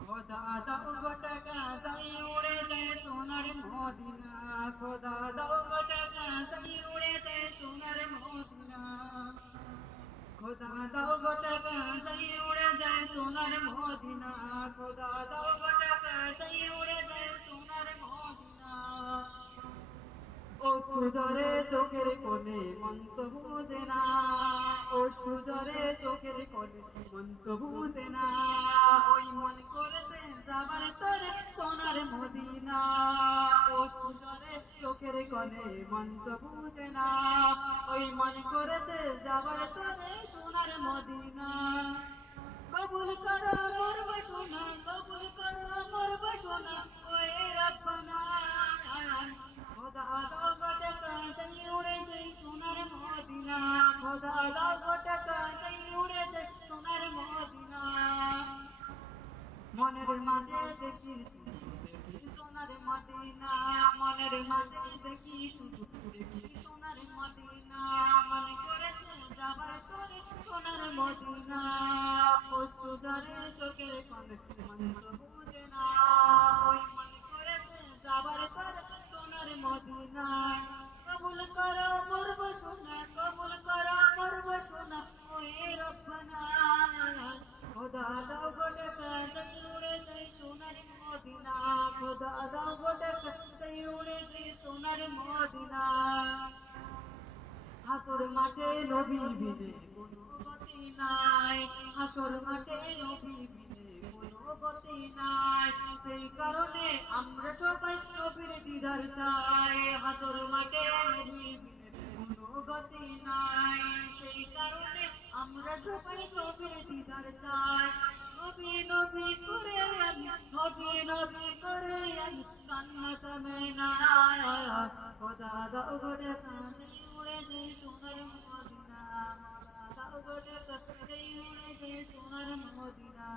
খোদা দাও গো টাকা যাই উড়ে যায় সোনার মদিনা, খোদা দাও গো টাকা যাই উড়ে যায় সোনার মদিনা, খোদা দাও গো টাকা যাই উড়ে যায় সোনার মদিনা, খোদা দাও গো টাকা যাই উড়ে যায় সোনার মদিনা। ও সুজরে চোখের কোণে মন তো বুঝে না, ও সুজরে চোখের কোণে মন তো বুঝে না, ওই মন করেছে যাবার তোরে সোনার মদিনা, ও সুজরে চোখের কোণে মন তো বুঝে না, ওই মন করেছে যাবার তোরে সোনার মদিনা। কবুল করো মোর বাসনা, কবুল করো মোর বাসনা, ওই রব্বানা। খোদা দাও গো টাকা যাই উড়ে যাই সোনার মদিনা, খোদা দাও গো টাকা যাই উড়ে যাই সোনার মদিনা। মনের মাঝে দেখি দেখি সোনার মদিনা, মনের মাঝে দেখি শুধু দেখি সোনার মদিনা, মনে করেছে যাবার তোরে সোনার মদিনা, অশ্রু ঝরে চোখের কোণে মন তো বুঝে না, ওই মনে করেছে যাবার তোরে সোনার মদিনা। কবুল করো মোর বাসনা, কবুল করো মোর বাসনা, ওই রব্বানা। খোদা দাও গো টাকা যাই উড়ে যাই সোনার মদিনা, খোদা দাও গো টাকা যাই উড়ে যাই সোনার মদিনা। হাসর মাঠে নবী বিনে কোনো গতি নাই, হাসর মাঠে নবী বিনে কোনো গতি নাই, সেই কারণে আমরা সবাই নবীর দিদার চাই। হাসর মাঠে নবী বিনে কোনো গতি নাই, সেই কারণে আমরা সবাই নবীর দিদার চাই। নবী নবী করে আমি, নবী নবী করে আমি কান্না থামে না। খোদা দাও গো টাকা যাই উড়ে যাই সোনার মদিনা, খোদা দাও গো টাকা যাই উড়ে যাই সোনার মদিনা।